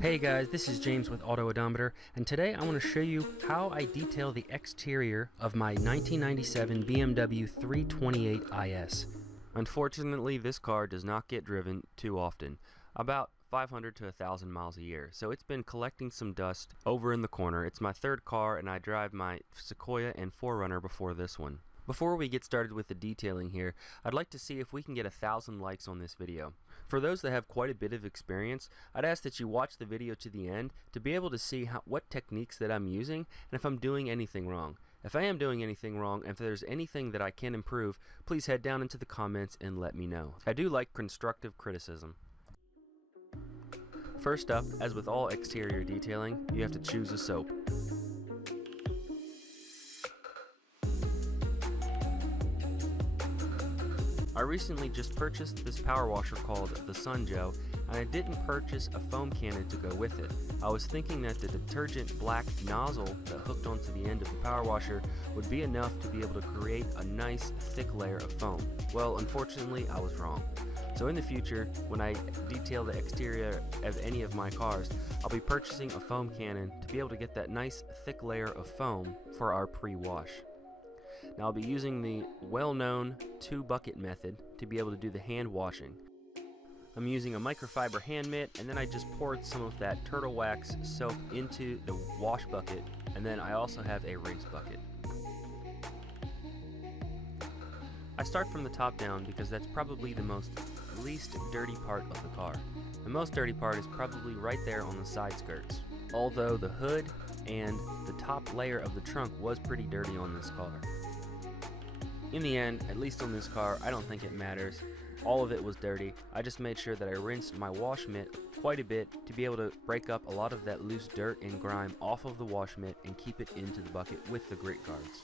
Hey guys, this is James with AutOdometer, and today I want to show you how I detail the exterior of my 1997 BMW 328 IS. Unfortunately, this car does not get driven too often, about 500 to 1,000 miles a year, so it's been collecting some dust over in the corner. It's my third car, and I drive my Sequoia and 4Runner before this one. Before we get started with the detailing here, I'd like to see if we can get 1,000 likes on this video. For those that have quite a bit of experience, I'd ask that you watch the video to the end to be able to see what techniques that I'm using and if I'm doing anything wrong. If I am doing anything wrong and if there's anything that I can improve, please head down into the comments and let me know. I do like constructive criticism. First up, as with all exterior detailing, you have to choose a soap. I recently just purchased this power washer called the Sun Joe, and I didn't purchase a foam cannon to go with it. I was thinking that the detergent black nozzle that hooked onto the end of the power washer would be enough to be able to create a nice thick layer of foam. Well, unfortunately, I was wrong. So in the future, when I detail the exterior of any of my cars, I'll be purchasing a foam cannon to be able to get that nice thick layer of foam for our pre-wash. Now I'll be using the well-known 2-bucket method to be able to do the hand washing. I'm using a microfiber hand mitt, and then I just poured some of that turtle wax soap into the wash bucket, and then I also have a rinse bucket. I start from the top down because that's probably the least dirty part of the car. The most dirty part is probably right there on the side skirts, although the hood and the top layer of the trunk was pretty dirty on this car. In the end, at least on this car, I don't think it matters. All of it was dirty. I just made sure that I rinsed my wash mitt quite a bit to be able to break up a lot of that loose dirt and grime off of the wash mitt and keep it into the bucket with the grit guards.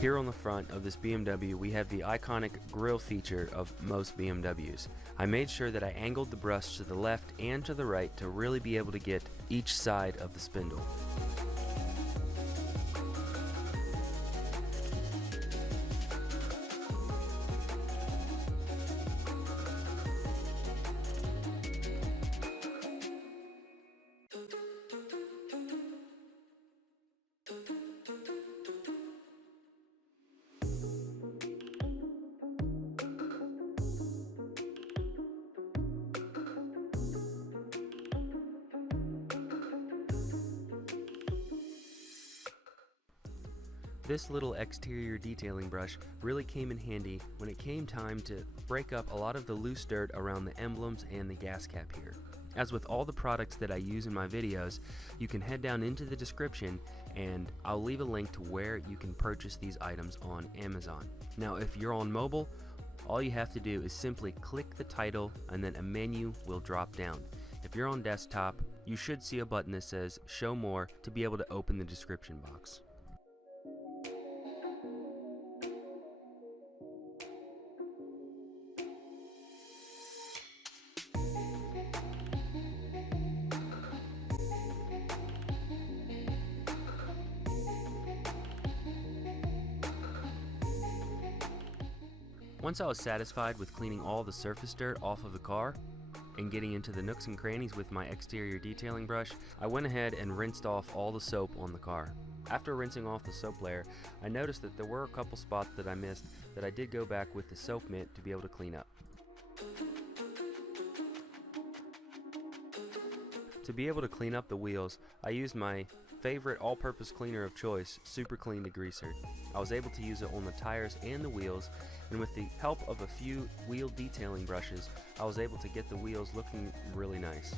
Here on the front of this BMW, we have the iconic grille feature of most BMWs. I made sure that I angled the brush to the left and to the right to really be able to get each side of the spindle. This little exterior detailing brush really came in handy when it came time to break up a lot of the loose dirt around the emblems and the gas cap here. As with all the products that I use in my videos, you can head down into the description and I'll leave a link to where you can purchase these items on Amazon. Now if you're on mobile, all you have to do is simply click the title and then a menu will drop down. If you're on desktop, you should see a button that says Show More to be able to open the description box. Once I was satisfied with cleaning all the surface dirt off of the car and getting into the nooks and crannies with my exterior detailing brush, I went ahead and rinsed off all the soap on the car. After rinsing off the soap layer, I noticed that there were a couple spots that I missed that I did go back with the soap mitt to be able to clean up. To be able to clean up the wheels, I used my favorite all-purpose cleaner of choice, Super Clean Degreaser. I was able to use it on the tires and the wheels, and with the help of a few wheel detailing brushes, I was able to get the wheels looking really nice.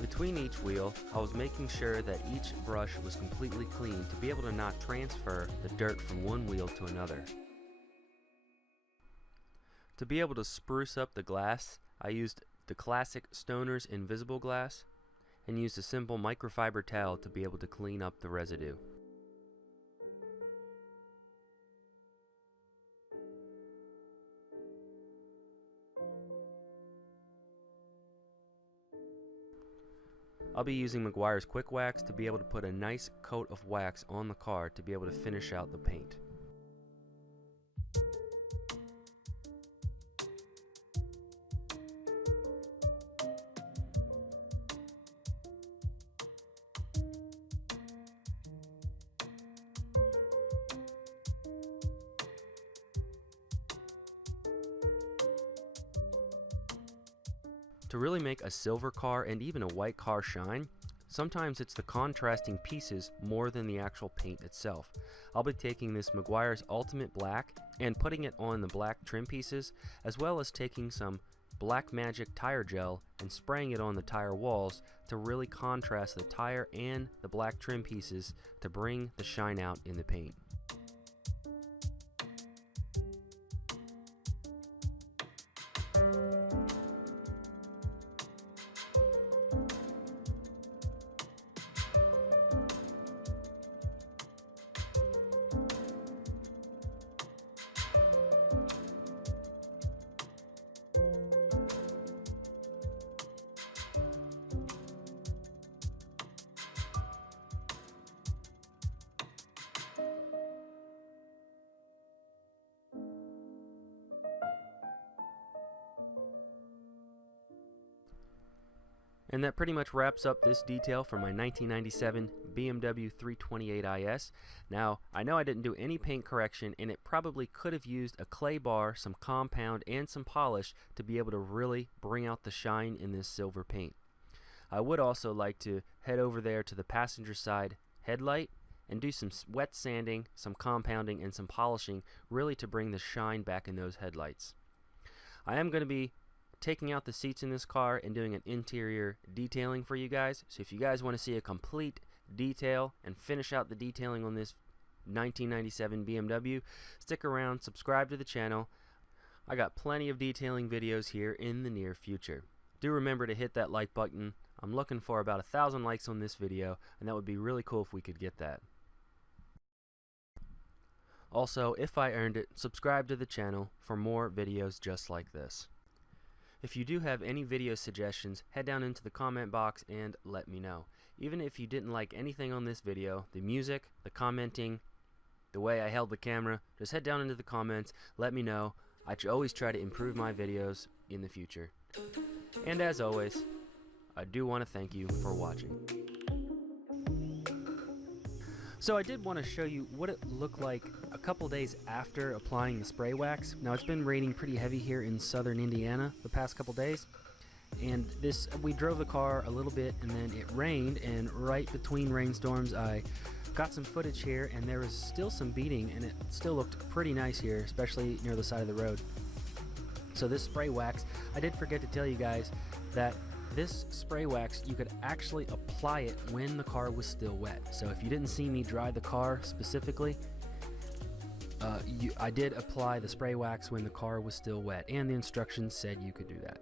Between each wheel, I was making sure that each brush was completely clean to be able to not transfer the dirt from one wheel to another. To be able to spruce up the glass, I used the classic Stoner's Invisible Glass and used a simple microfiber towel to be able to clean up the residue. I'll be using Meguiars Quik Wax to be able to put a nice coat of wax on the car to be able to finish out the paint. To really make a silver car and even a white car shine, sometimes it's the contrasting pieces more than the actual paint itself. I'll be taking this Meguiars Ultimate Black and putting it on the black trim pieces, as well as taking some Black Magic tire gel and spraying it on the tire walls to really contrast the tire and the black trim pieces to bring the shine out in the paint. And that pretty much wraps up this detail for my 1997 BMW 328 IS. Now, I know I didn't do any paint correction, and it probably could have used a clay bar, some compound, and some polish to be able to really bring out the shine in this silver paint. I would also like to head over there to the passenger side headlight and do some wet sanding, some compounding, and some polishing, really to bring the shine back in those headlights. I am going to be taking out the seats in this car and doing an interior detailing for you guys. So if you guys want to see a complete detail and finish out the detailing on this 1997 BMW, stick around, subscribe to the channel. I got plenty of detailing videos here in the near future. Do remember to hit that like button. I'm looking for about 1,000 likes on this video, and that would be really cool if we could get that. Also, if I earned it, subscribe to the channel for more videos just like this. If you do have any video suggestions, head down into the comment box and let me know. Even if you didn't like anything on this video, the music, the commenting, the way I held the camera, just head down into the comments, let me know. I always try to improve my videos in the future. And as always, I do want to thank you for watching. So I did want to show you what it looked like a couple days after applying the spray wax. Now, it's been raining pretty heavy here in southern Indiana the past couple days, and we drove the car a little bit and then it rained, and right between rainstorms I got some footage here, and there was still some beating, and it still looked pretty nice here, especially near the side of the road. So this spray wax, I did forget to tell you guys that this spray wax, you could actually apply it when the car was still wet. So if you didn't see me dry the car specifically, I did apply the spray wax when the car was still wet, and the instructions said you could do that.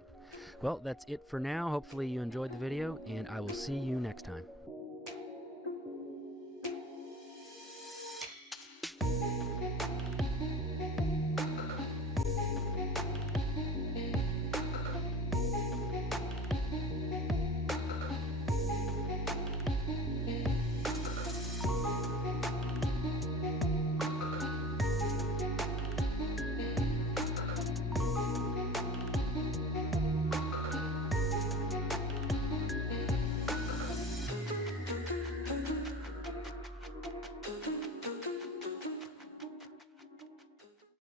Well, that's it for now. Hopefully you enjoyed the video, and I will see you next time.